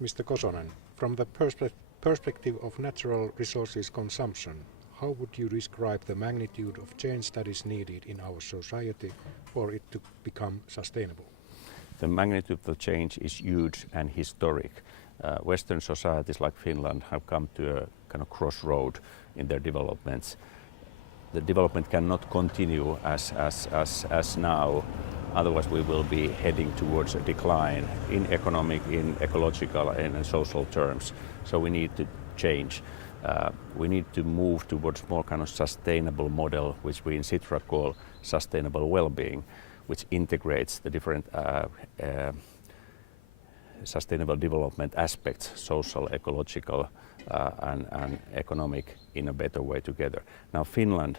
Mr. Kosonen, from the perspective of natural resources consumption, how would you describe the magnitude of change that is needed in our society for it to become sustainable? The magnitude of the change is huge and historic. Western societies like Finland have come to a kind of crossroad in their developments. The development cannot continue as now, otherwise we will be heading towards a decline in economic, in ecological and in social terms. So we need to change. We need to move towards more kind of sustainable model, which we in Sitra call sustainable well-being, which integrates the different sustainable development aspects, social, ecological and economic, in a better way together. Now Finland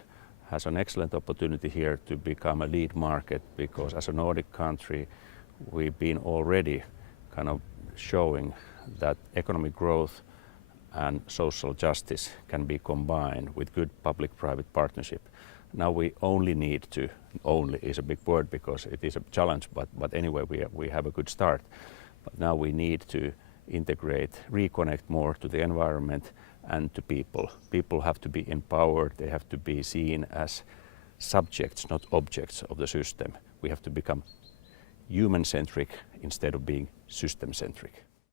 has an excellent opportunity here to become a lead market, because as a Nordic country we've been already kind of showing that economic growth and social justice can be combined with good public-private partnership. Now we only need to, only is a big word because it is a challenge, but anyway we have a good start. But now we need to integrate, reconnect more to the environment and to people. People have to be empowered, they have to be seen as subjects, not objects of the system. We have to become human-centric instead of being system-centric.